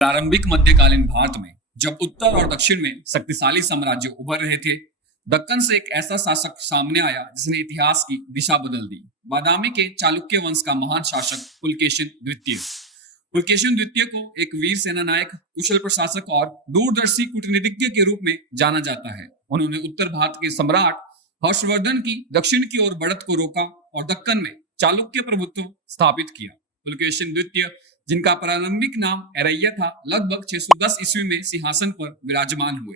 प्रारंभिक मध्यकालीन भारत में जब उत्तर और दक्षिण में शक्तिशाली साम्राज्य उभर रहे थे, दक्कन से एक ऐसा शासक सामने आया जिसने इतिहास की दिशा बदल दी। बादामी के चालुक्य वंश का महान शासक पुलकेशिन द्वितीय। पुलकेशिन द्वितीय को एक वीर सेनानायक, कुशल प्रशासक और दूरदर्शी कूटनीतिज्ञ के रूप में जाना जाता है। उन्होंने उत्तर भारत के सम्राट हर्षवर्धन की दक्षिण की ओर बढ़त को रोका और दक्कन में चालुक्य प्रभुत्व स्थापित किया। पुलकेशिन द्वितीय, जिनका प्रारंभिक नाम एरैया था, लगभग 610 ईस्वी में सिंहासन पर विराजमान हुए।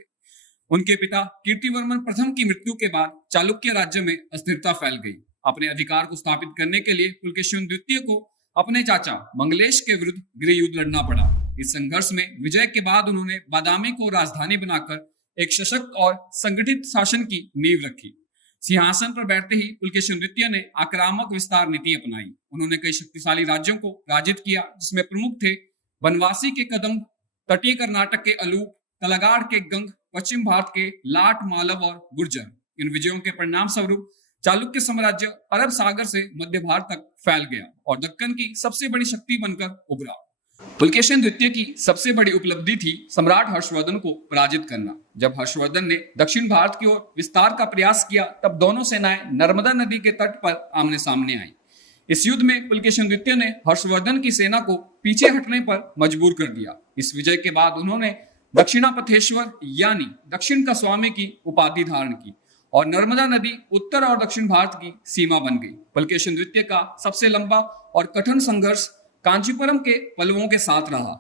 उनके पिता कीर्तिवर्मन प्रथम की मृत्यु के बाद चालुक्य राज्य में अस्थिरता फैल गई। अपने अधिकार को स्थापित करने के लिए पुलकेशिन द्वितीय को अपने चाचा मंगलेश के विरुद्ध गृह युद्ध लड़ना पड़ा। इस संघर्ष में विजय के बाद उन्होंने बादामी को राजधानी बनाकर एक सशक्त और संगठित शासन की नींव रखी। सिंहासन पर बैठते ही पुलकेशिन द्वितीय ने आक्रामक विस्तार नीति अपनाई। उन्होंने कई शक्तिशाली राज्यों को पराजित किया, जिसमें प्रमुख थे बनवासी के कदम्ब, तटीय कर्नाटक के अलूप, तलागाड़ के गंग, पश्चिम भारत के लाट, मालव और गुर्जर। इन विजयों के परिणाम स्वरूप चालुक्य साम्राज्य अरब सागर से मध्य भारत तक फैल गया और दक्कन की सबसे बड़ी शक्ति बनकर उभरा। पुलकेशिन द्वितीय की सबसे बड़ी उपलब्धि थी सम्राट हर्षवर्धन को पराजित करना। जब हर्षवर्धन ने दक्षिण भारत की ओर विस्तार का प्रयास किया, तब दोनों सेनाएं नर्मदा नदी के तट पर आमने सामने आई। इस युद्ध में पुलकेशिन द्वितीय ने हर्षवर्धन की सेना को पीछे हटने पर मजबूर कर दिया। इस विजय के बाद उन्होंने दक्षिणापथेश्वर यानी दक्षिण का स्वामी की उपाधि धारण की और नर्मदा नदी उत्तर और दक्षिण भारत की सीमा बन गई। पुलकेशिन द्वितीय का सबसे लंबा और कठिन संघर्ष कांचीपुरम के पल्लवों के साथ रहा।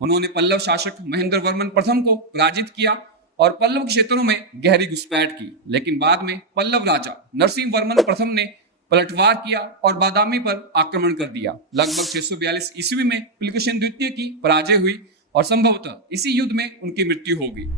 उन्होंने पल्लव शासक महेंद्र वर्मन प्रथम को पराजित किया और पल्लव क्षेत्रों में गहरी घुसपैठ की, लेकिन बाद में पल्लव राजा नरसिंह वर्मन प्रथम ने पलटवार किया और बादामी पर आक्रमण कर दिया। लगभग 642 ईस्वी में पुलकेशिन द्वितीय की पराजय हुई और संभवतः इसी युद्ध में उनकी मृत्यु हो गई।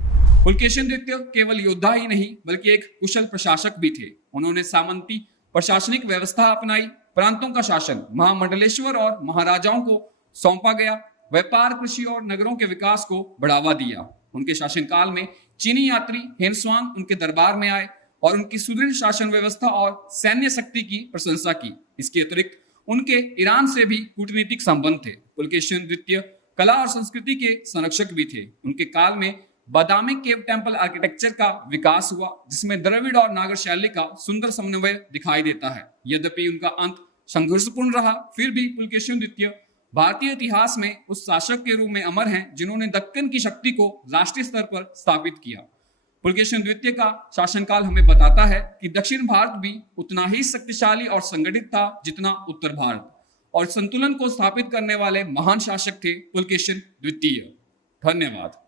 पुलकेशिन द्वितीय केवल योद्धा ही नहीं बल्कि एक कुशल प्रशासक भी थे। उन्होंने सामंती प्रशासनिक व्यवस्था अपनाई, प्रांतों का शासन महामंडलेश्वर और महाराजाओं को सौंपा गया, व्यापार, कृषि और नगरों के विकास को बढ़ावा दिया। उनके शासनकाल में चीनी यात्री हेनस्वांग उनके दरबार में आए और उनकी सुदृढ़ शासन व्यवस्था और सैन्य शक्ति की प्रशंसा की। इसके अतिरिक्त उनके ईरान से भी कूटनीतिक संबंध थे। पुलकेशिन द्वितीय कला और संस्कृति के संरक्षक भी थे। उनके काल में बादामी केव टेम्पल आर्किटेक्चर का विकास हुआ, जिसमें द्रविड़ और नागर शैली का सुंदर समन्वय दिखाई देता है। यद्यपि उनका अंत संघर्षपूर्ण रहा, फिर भी पुलकेशिन द्वितीय भारतीय इतिहास में उस शासक के रूप में अमर हैं जिन्होंने दक्कन की शक्ति को राष्ट्रीय स्तर पर स्थापित किया। पुलकेशिन द्वितीय का शासनकाल हमें बताता है कि दक्षिण भारत भी उतना ही शक्तिशाली और संगठित था जितना उत्तर भारत, और संतुलन को स्थापित करने वाले महान शासक थे पुलकेशिन द्वितीय। धन्यवाद।